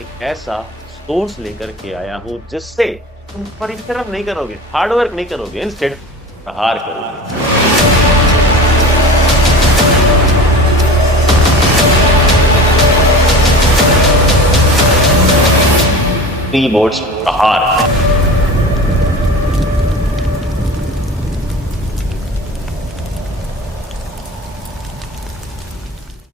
एक ऐसा सोर्स लेकर के आया हूँ जिससे तुम परिश्रम नहीं करोगे, हार्ड वर्क नहीं करोगे, इंस्टेड प्रहार करोगे। प्री बोर्ड्स प्रहार।